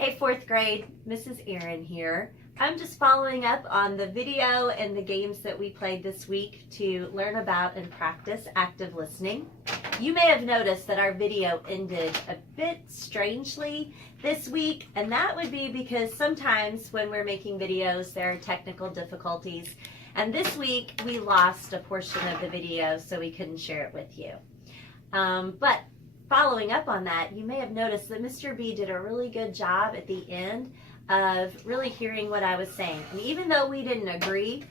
Hey, fourth grade, Mrs. Erin here. I'm just following up on the video and the games that we played this week to learn about and practice active listening. You may have noticed that our video ended a bit strangely this week, and that would be because sometimes when we're making videos there are technical difficulties, and this week we lost a portion of the video so we couldn't share it with you. But following up on that, you may have noticed that Mr. B did a really good job at the end of really hearing what I was saying. And even though we didn't agree,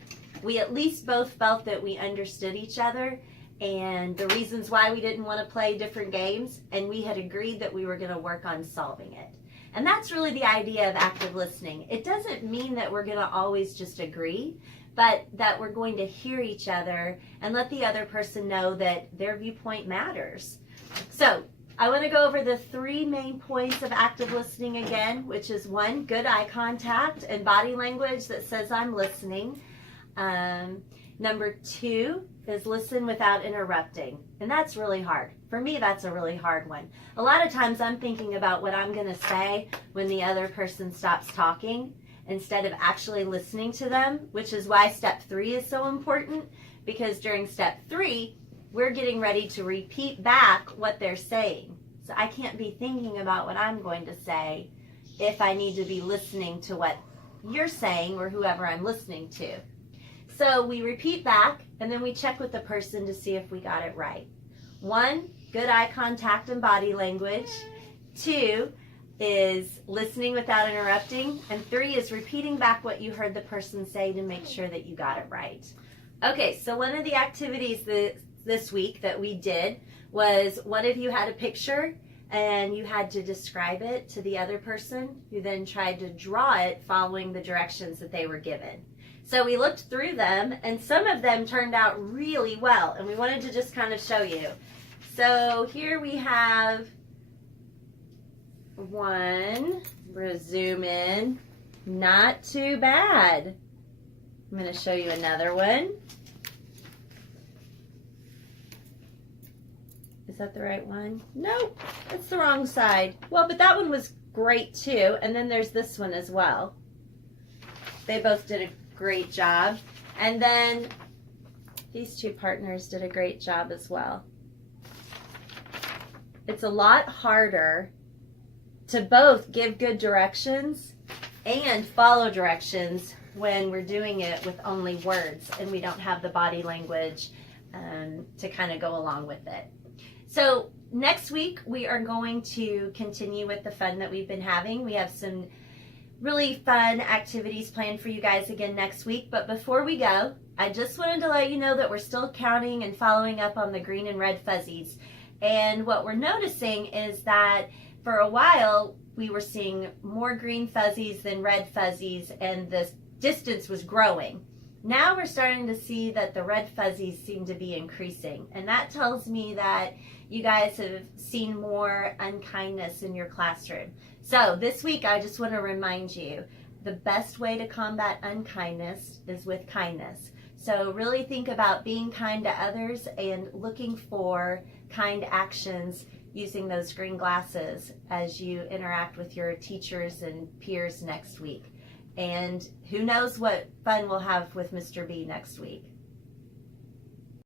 we at least both felt that we understood each other and the reasons why we didn't want to play different games, and we had agreed that we were going to work on solving it. And that's really the idea of active listening. It doesn't mean that we're going to always just agree, but that we're going to hear each other and let the other person know that their viewpoint matters. So I want to go over the three main points of active listening again, which is one, good eye contact and body language that says I'm listening. Number two is listen without interrupting. And that's really hard. For me, that's a really hard one. A lot of times I'm thinking about what I'm going to say when the other person stops talking instead of actually listening to them, which is why step 3 is so important, because during step 3, we're getting ready to repeat back what they're saying. So I can't be thinking about what I'm going to say if I need to be listening to what you're saying or whoever I'm listening to. So we repeat back and then we check with the person to see if we got it right. 1, good eye contact and body language. 2 is listening without interrupting. And 3 is repeating back what you heard the person say to make sure that you got it right. Okay, so one of the activities this week that we did was one of you had a picture and you had to describe it to the other person, who then tried to draw it following the directions that they were given. So we looked through them and some of them turned out really well, and we wanted to just kind of show you. So here we have one. We're gonna zoom in. Not too bad. I'm going to show you another one. Is that the right one? Nope, it's the wrong side. Well, but that one was great too. And then there's this one as well. They both did a great job. And then these two partners did a great job as well. It's a lot harder to both give good directions and follow directions when we're doing it with only words and we don't have the body language to kind of go along with it. So next week we are going to continue with the fun that we've been having. We have some really fun activities planned for you guys again next week. But before we go, I just wanted to let you know that we're still counting and following up on the green and red fuzzies. And what we're noticing is that for a while we were seeing more green fuzzies than red fuzzies, and the distance was growing. Now we're starting to see that the red fuzzies seem to be increasing, and that tells me that you guys have seen more unkindness in your classroom. So this week I just want to remind you, the best way to combat unkindness is with kindness. So really think about being kind to others and looking for kind actions using those green glasses as you interact with your teachers and peers next week. And who knows what fun we'll have with Mr. B next week.